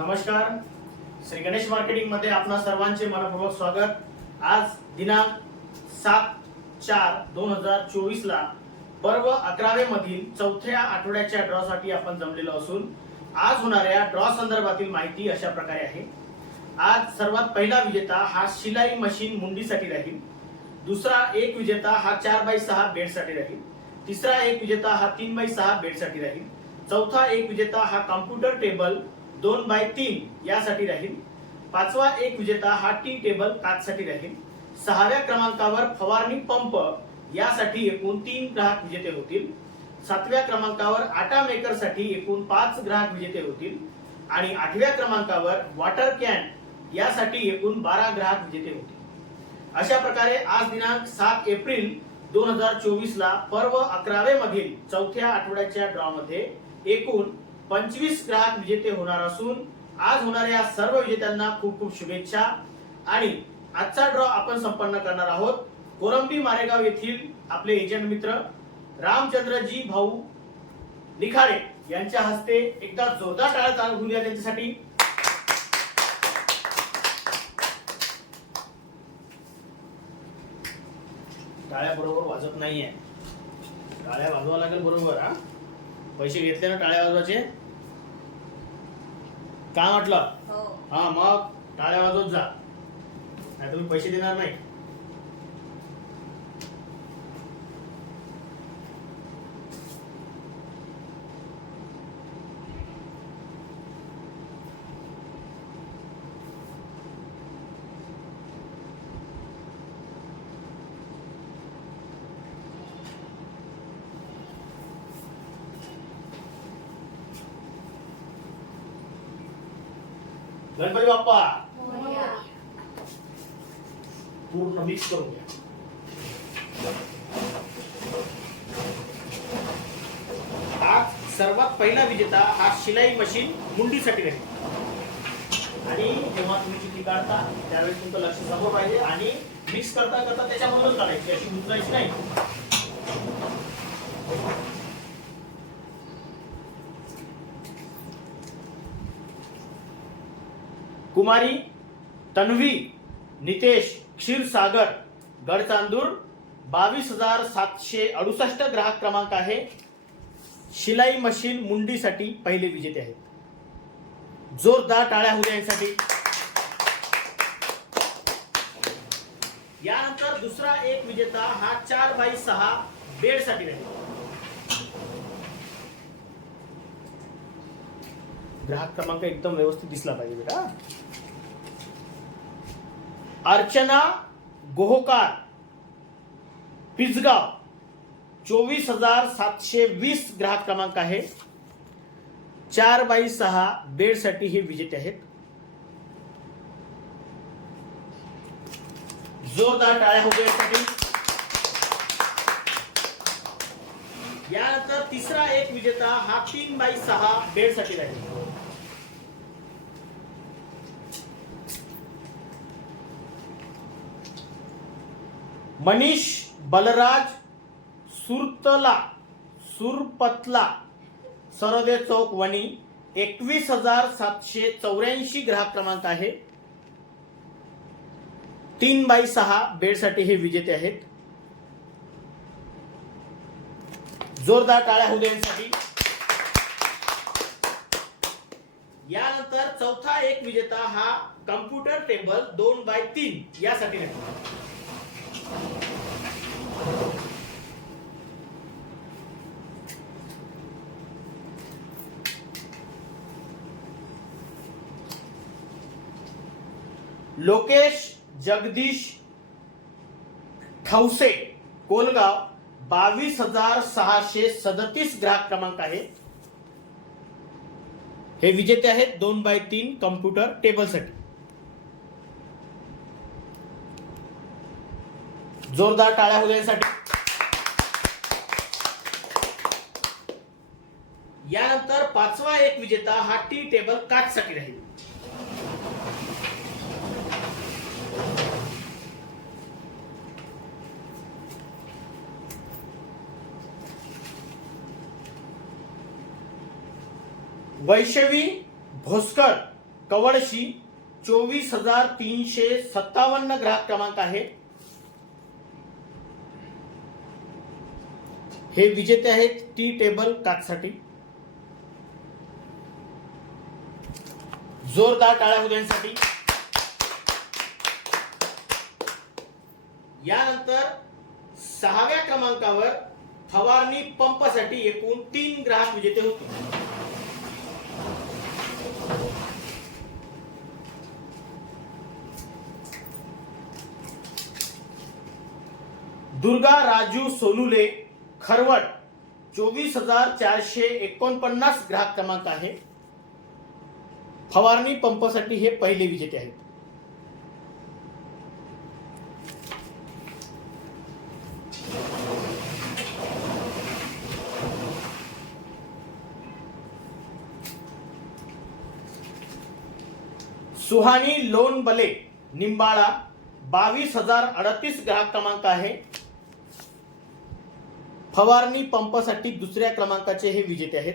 नमस्कार. श्री गणेश मार्केटिंगमध्ये आपणा सर्वांचे मनपूर्वक स्वागत. आज दिनांक सात चार दोन हजार चोवीस ला पर्व अकरावे मधील चौथ्या आठवड्याच्या ड्रॉ साठी आपण जमलेलो असून आज होणाऱ्या ड्रॉ संदर्भातील माहिती अशा प्रकारे आहे. आज सर्वात पहिला विजेता हा शिलाई मशीन मुंडीसाठी राहील. दुसरा एक विजेता हा चार बाय सहा बेडसाठी राहील. तिसरा एक विजेता हा तीन बाय सहा बेडसाठी राहील. चौथा एक विजेता हा कॉम्प्युटर टेबल दोन बाय तीन यासाठी राहील. पाचवा एक विजेता हा टी टेबल काचसाठी राहील. सहाव्या क्रमांकावर फवारणी पंप यासाठी एकूण तीन ग्राहक विजेते होतील. सातव्या क्रमांकावर आटा मेकरसाठी एकूण पाच ग्राहक विजेते होतील. आणि आठव्या क्रमांकावर वॉटर कॅन यासाठी एकूण बारा ग्राहक विजेते होतील. अशा प्रकारे आज दिनांक सात एप्रिल दोन हजार चोवीस ला पर्व अकरावे मधील चौथ्या आठवड्याच्या ड्रॉ मध्ये एकूण पंचवीस ग्राहक विजेते होणार असून आज होणाऱ्या सर्व विजेत्यांना खूप खूप शुभेच्छा. आणि आजचा ड्रॉ आपण संपन्न करणार आहोत. कोरंबी मारेगाव येथील आपले एजंट मित्र रामचंद्रजी भाऊ निखाडे यांच्या हस्ते एकदा जोरदार टाळ्या चालू द्या त्यांच्यासाठी. टाळ्या बरोबर वाजत नाहीये. टाळ्या वाजवा लागेल बरोबर हा? पैसे घेतले ना टाळ्या वाजवायचे? काय म्हटलं? हो. हा मग टाळ्या वाजवत जा. नाही तुम्ही पैसे देणार नाही. गणपती बाप्पा. पूर्ण मिक्स करून घ्या. आज सर्वात पहिला विजेता हा शिलाई मशीन मुंडीसाठी राहील आणि जेव्हा तुम्ही चिठ्ठी काढता त्यावेळेस तुमचं लक्ष समोर पाहिजे आणि मिक्स करता करता त्याच्यामधूनच काढायची अशी उचलायची नाही. कुमारी तन्वी नितेश क्षीरसागर गडचांदूर बावीस हजार सातशे अडुसष्ट ग्राहक क्रमांक आहे. शिलाई मशीन मुंडीसाठी पहिले विजेते आहेत. जोरदार टाळ्या होऊ यांसाठी. यानंतर दुसरा एक विजेता हा चार बाय सहा बेडसाठी राहील. ग्राहक क्रमांक एकदम व्यवस्थित दिसला पाहिजे बेटा. अर्चना, गोहकार, पिजगाव, चोवीस हज़ार सातशे वीस ग्राहक क्रमांक आहे. चार बाय सहा, बेडसाठी हे विजेते आहेत. जोरदार टाळ्या होऊ द्या यासाठी यानंतर तिसरा एक विजेता हा तीन बाय सहा, बेडसाठी राहील. मनीष बलराज सुरतला सुरपतला सरदे चौक वणी एकवीस हजार सातशे चौऱ्याऐंशी ग्राहक क्रमांक आहे. तीन बाय सहा बेडसाठी हे विजेते आहेत. जोरदार टाळ्या होऊ यानंतर चौथा एक विजेता हा कम्प्युटर टेबल दोन बाय तीन यासाठी नाही. लोकेश जगदीश ठौसे कोलगाव बावीस हजार सहाशे सदतीस ग्राहक क्रमांक आहे. हे विजेते आहेत दोन बाय तीन कम्प्युटर टेबलसाठी. जोरदार टाळ्या होण्यासाठी यानंतर पाचवा एक विजेता हा टी टेबल काचसाठी राहील. वैशवी भोसकर कवडशी चोवीस हजार तीनशे सत्तावन्न ग्राहक क्रमांक आहे. हे विजेते आहेत टी टेबल काचसाठी जोरदार टाळ्या उद्यांसाठी. यानंतर सहाव्या क्रमांकावर फवारणी पंपासाठी एकूण तीन ग्राहक विजेते होते. दुर्गा राजू सोनुले खरवट चोवीस हजार चारशे एकोणपन्नास ग्राहक क्रमांक आहे. फवारणी पंपासाठी हे पहिले विजेते आहेत. सुहानी लोनबले निंबाळा बावीस हजार अडतीस ग्राहक क्रमांक आहे. फवारणी पंपासाठी दुसऱ्या क्रमांकाचे हे विजेते आहेत.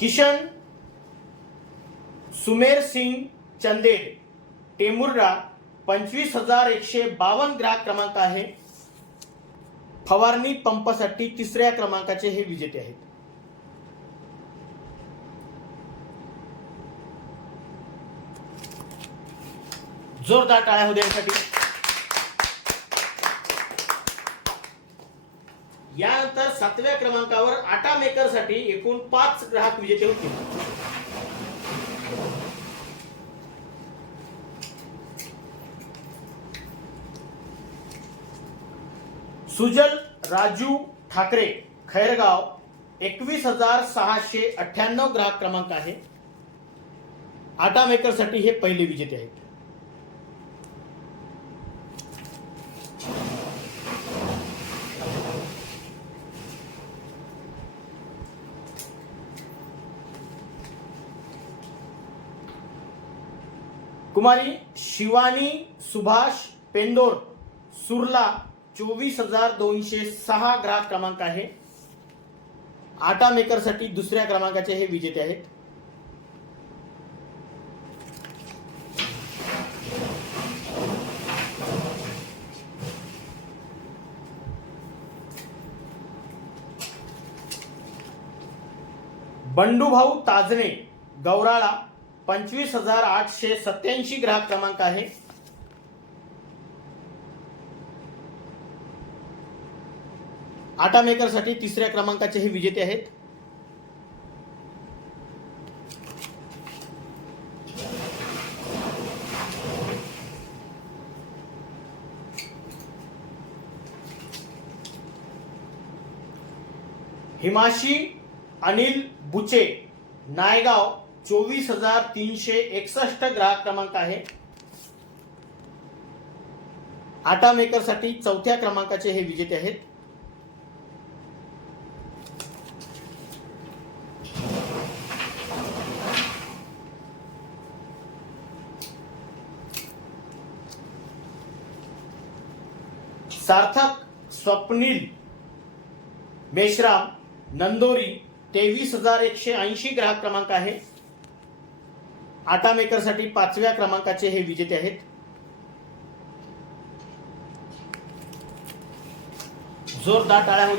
किशन सुमेर सिंग चंदेड टेमुर्रा पंचवीस हजार एकशे बावन्न ग्राहक क्रमांक आहे. फवारणी पंपासाठी तिसऱ्या क्रमांकाचे हे विजेते आहेत. जोरदार टाळ्या होऊ यानंतर सातव्या क्रमांकावर आटा मेकरसाठी एकूण पाच ग्राहक विजेते होते. सुजल राजू ठाकरे खैरगाव एकवीस हजार सहाशे अठ्ठ्याण्णव ग्राहक क्रमांक आहे. आटा मेकरसाठी हे पहिले विजेते आहेत. कुमारी शिवानी सुभाष पेंदोर सुरला चोवीस हजार दोनशे सहा ग्राहक क्रमांक आहे. आटा मेकरसाठी दुसऱ्या क्रमांकाचे हे विजेते आहेत. बंडूभाऊ ताजणे गौराळा पंचवीस हजार आठशे सत्याऐंशी ग्राहक क्रमांक आहे. आटा मेकरसाठी तिसऱ्या क्रमांकाचे हे विजेते आहेत. हिमाशी अनिल बुचे नायगाव चोवीस हजार तीनशे एकसष्ट ग्राहक क्रमांक आहे. आटा मेकरसाठी चौथ्या क्रमांकाचे हे विजेते आहेत. सार्थक स्वप्नील मेश्राम नंदोरी तेवीस हजार एकशे ऐंशी ग्राहक क्रमांक आहे. आटा मेकरसाठी पाचव्या क्रमांकाचे हे विजेते आहेत. जोरदार टाळ्या होऊ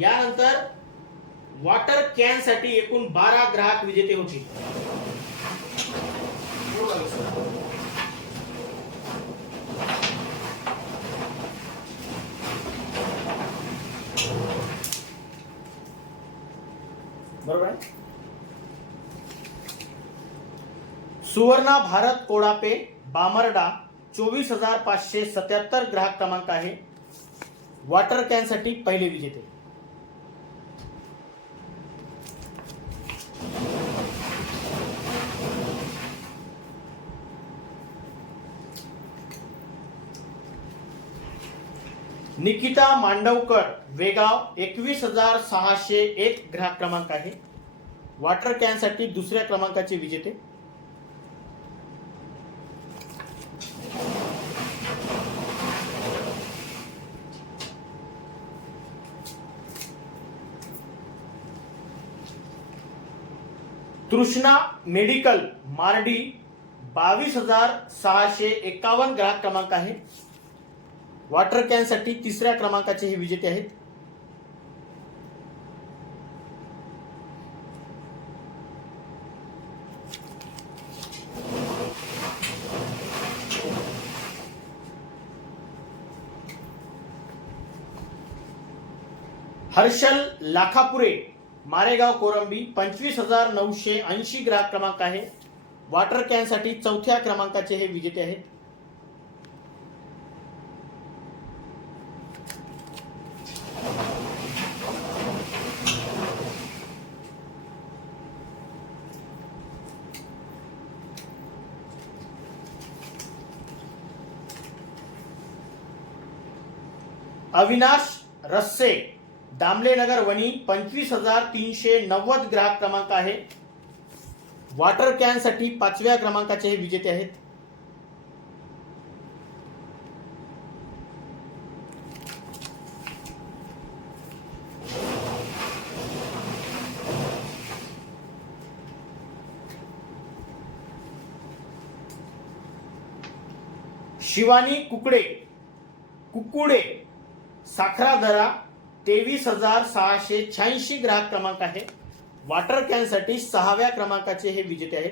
यानंतर वॉटर कॅनसाठी एकूण बारा ग्राहक विजेते होते. बरोबर आहे? सुवर्णा भारत कोडापे बामरडा चोवीस हजार पाचशे सत्याहत्तर ग्राहक क्रमांक आहे. वॉटर कॅनसाठी पहिले विजेते. निकिता मांडवकर वेगाव एकवीस हजार सहाशे एक ग्राहक क्रमांक आहे. वॉटर कॅनसाठी दुसऱ्या क्रमांकाचे विजेते. तृष्णा मेडिकल मार्डी बावीस हजार सहाशे एकावन्न ग्राहक क्रमांक आहे. वॉटर कॅनसाठी तिसऱ्या क्रमांकाचे हे विजेते आहेत. हर्षल लाखापुरे मारेगाव कोरंबी पंचवीस हजार नऊशे ऐंशी ग्राहक क्रमांक आहे. वॉटर कॅनसाठी चौथ्या क्रमांकाचे हे विजेते आहेत. अविनाश रस्से दामले नगर वणी पंचवीस हजार तीनशे नव्वद ग्राहक क्रमांक आहे. वॉटर कॅनसाठी पाचव्या क्रमांकाचे हे विजेते आहेत. शिवानी कुकडे कुकुडे साखरा दरा तेवीस हजार सहाशे शहाऐंशी ग्राहक क्रमांक आहे. वॉटर कॅनसाठी सहाव्या क्रमांकाचे हे विजेते आहेत.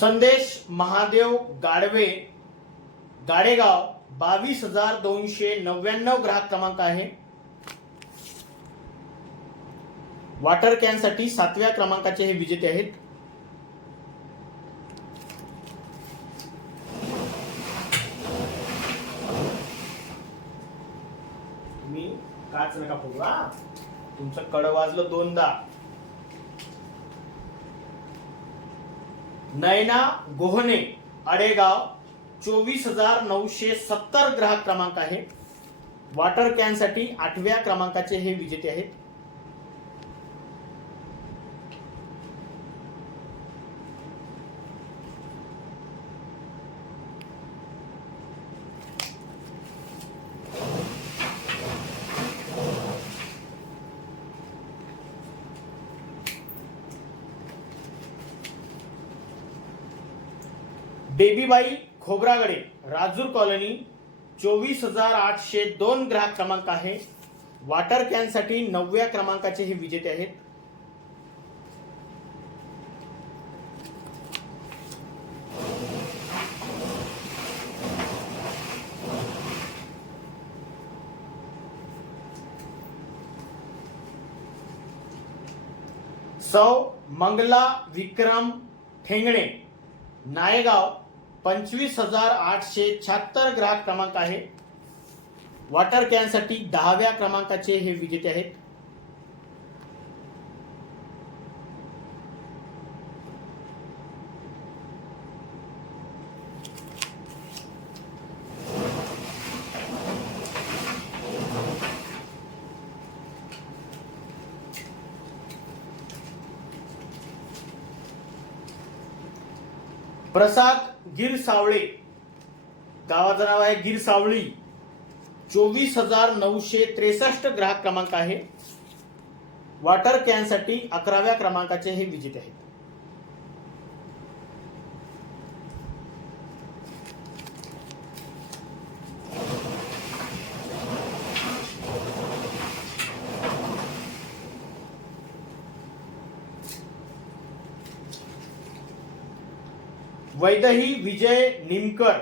संदेश महादेव गाडवे गाडेगाव बावीस हजार दोनशे नव्याण्णव ग्राहक क्रमांक आहे. वॉटर कॅनसाठी सातव्या क्रमांकाचे हे विजेते आहेत. मी काच नका फोडू तुमचं कड वाजलं दोनदा. नयना गोहने अडेगाव चोवीस हजार नऊशे सत्तर ग्राहक क्रमांक आहे. वॉटर कॅनसाठी आठव्या क्रमांकाचे हे विजेते आहेत. बेबीबाई खोब्रागडे राजूर कॉलनी चोवीस हजार आठशे दोन ग्राहक क्रमांक आहे. वॉटर कॅनसाठी नवव्या क्रमांकाचे हे विजेते आहेत. सौ मंगला विक्रम ठेंगणे नायगाव पंचवीस हजार आठशे शहात्तर ग्राहक क्रमांक आहे. वॉटर कॅनसाठी दहाव्या क्रमांकाचे हे विजेते आहेत. प्रसाद गिर सावळे. गावाचं नाव आहे गिर सावळी. चोवीस हजार नऊशे त्रेसष्ट ग्राहक क्रमांक आहे. वॉटर कॅनसाठी अकराव्या क्रमांकाचे हे विजेते आहेत. वैदही विजय निमकर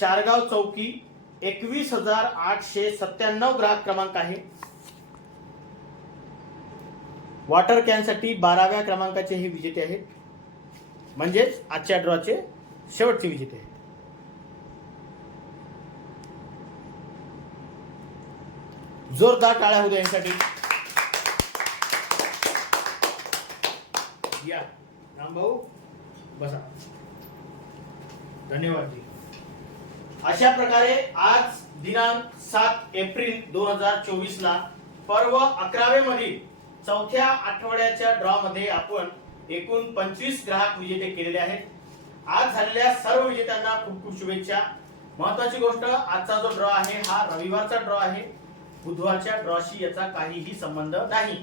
चारगाव चौकी एकवीस हजार आठशे सत्त्याण्णव ग्राहक क्रमांक आहे. वॉटर कॅनसाठी बाराव्या क्रमांकाचे हे विजेते आहेत. म्हणजेच आजच्या ड्रॉचे शेवटचे विजेते आहेत. जोरदार टाळ्या होऊ द्या यांसाठी. या. रामभाऊ बसा. धन्यवाद अशा प्रकारे आज दिनांक सात एप्रिल दोन हजार चोवीस ला पर्व अकरावे मधील चौथ्या आठवड्याच्या ड्रॉ मध्ये आपण एकूण पंचवीस ग्राहक विजेते केलेले आहेत. आज झालेल्या सर्व विजेत्यांना खूप खूप शुभेच्छा. महत्वाची गोष्ट आजचा जो ड्रॉ आहे हा रविवारचा ड्रॉ आहे. बुधवारच्या ड्रॉशी याचा काहीही संबंध नाही.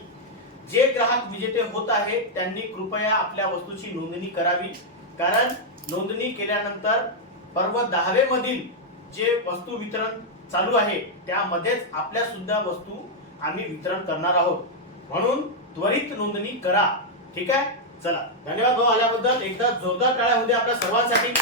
जे ग्राहक विजेते होत आहेत त्यांनी कृपया आपल्या वस्तूची नोंदणी करावी. कारण नोंदणी केल्यानंतर पर्व दहावे मधील जे वस्तू वितरण चालू आहे त्यामध्येच आपल्या सुद्धा वस्तू आम्ही वितरण करणार आहोत. म्हणून त्वरित नोंदणी करा. ठीक आहे? चला. धन्यवाद भाऊ आल्याबद्दल. एकदा जोरदार टाळ्या होते आपल्या सर्वांसाठी.